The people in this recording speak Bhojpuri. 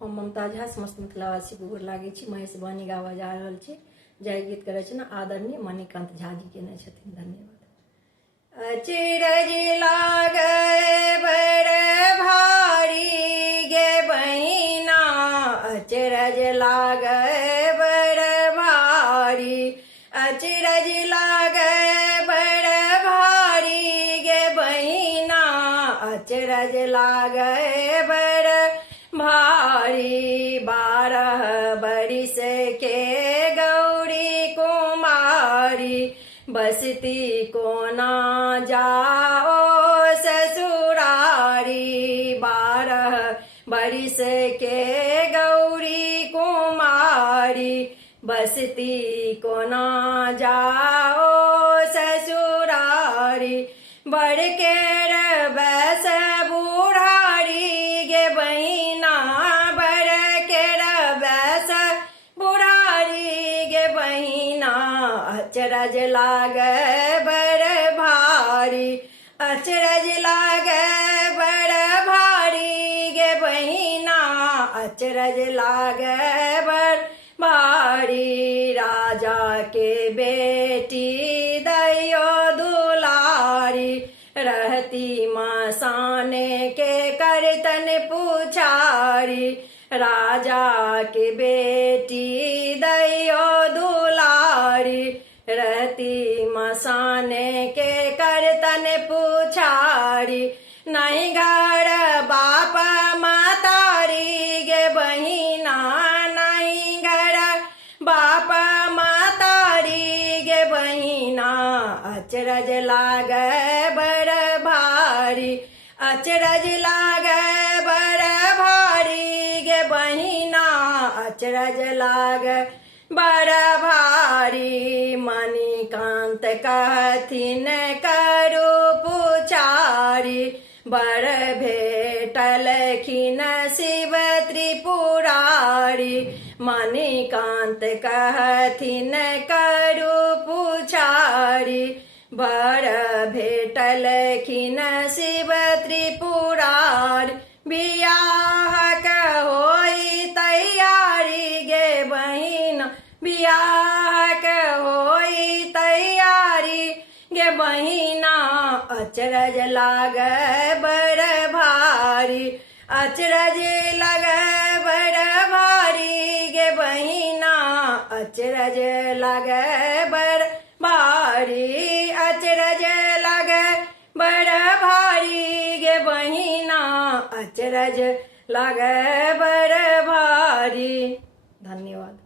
हम ममता झा समस्त मिथिलावासी गोर लागे छी। महेश वाणी गावा जा रहल छी। जय गीत के रचना आदरणीय मणिकांत झा जी केने छथिन। धन्यवाद। अचिरज लागे बड़ भारी गे बहिना, अचिरज लागे बड़ भारी, अचिरज लागे बड़ भारी गे बहिना, अचिरज लागे बड़ भारी। 12 बरिस के गौरी कुमारी, बसती को ना जाओ ससुरारी। 12 बरिस के गौरी कुमारी, बसती को ना जाओ ससुरारी। बड़ के बस बुढ़ारी गे बहिना, बड़ के बस बुढ़ारी गे बहिना, अचरज लागे बड़ भारी, अचरज लागे बड़ भारी गे बहिना, अचरज लागे बड़ भारी। राजा के बेटी दैयो दुलारी, रहती मसाने के करतन पुछारी। राजा के बेटी दैयो दुलारी, रहती मसाने के करतन पुछारी। नहीं घर बाप मातारी गे बहिना, नहीं घर बाप मातारी गे बहिना, अचरज लागे बड़ भारी, अचरज लागे बड़ भारी गे बहिना, अचरज लागे बड़ भारी। मणिकांत कहथिन करू पुचारी, बड़ भेटलखिन शिव त्रिपुरारी। मणिकांत कहथिन करू पुचारी, बड़ भेटलखिन शिव त्रिपुरारी। बियाह होई तैयारी गे बहिना, बियाह होई तैयारी गे बहिना, अचरज लागे बड़ भारी, अचरज लागे बड़ भारी गे बहिना, अचरज लागे बड़ भारी, अचरज लागे बड़ भारी गे बहिना, अचरज लागे बड़ भारी। धन्यवाद।